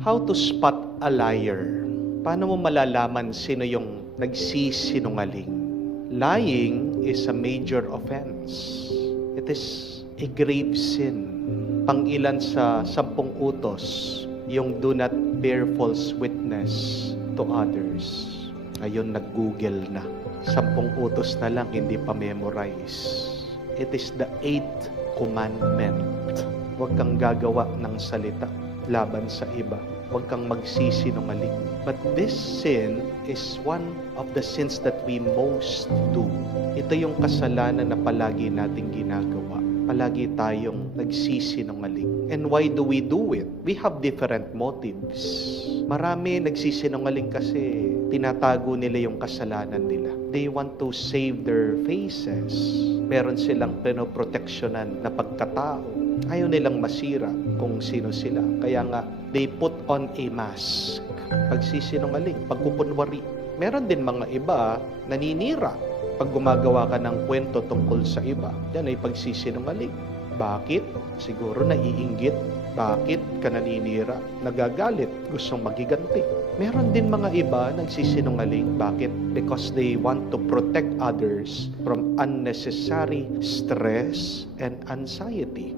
How to spot a liar? Paano mo malalaman sino yung nagsisinungaling? Lying is a major offense. It is a grave sin. Pang-ilan sa 10 utos, yung do not bear false witness to others. Ngayon nag-google na. 10 utos na lang, hindi pa memorize. It is the 8th commandment. Huwag kang gagawa ng salita laban sa iba. Huwag kang magsisinungaling. But this sin is one of the sins that we most do. Ito yung kasalanan na palagi nating ginagawa. Palagi tayong nagsisinungaling. And why do we do it? We have different motives. Marami nagsisinungaling kasi tinatago nila yung kasalanan nila. They want to save their faces. Meron silang pinoproteksyonan na pagkatao. Ayaw nilang masira kung sino sila. Kaya nga, they put on a mask. Pagsisinungaling, pagpupunwari. Meron din mga iba naninira. Pag gumagawa ka ng kwento tungkol sa iba, yan ay pagsisinungaling. Bakit? Siguro naiinggit. Bakit ka naninira? Nagagalit. Gustong magiganti. Meron din mga iba nagsisinungaling. Bakit? Because they want to protect others from unnecessary stress and anxiety.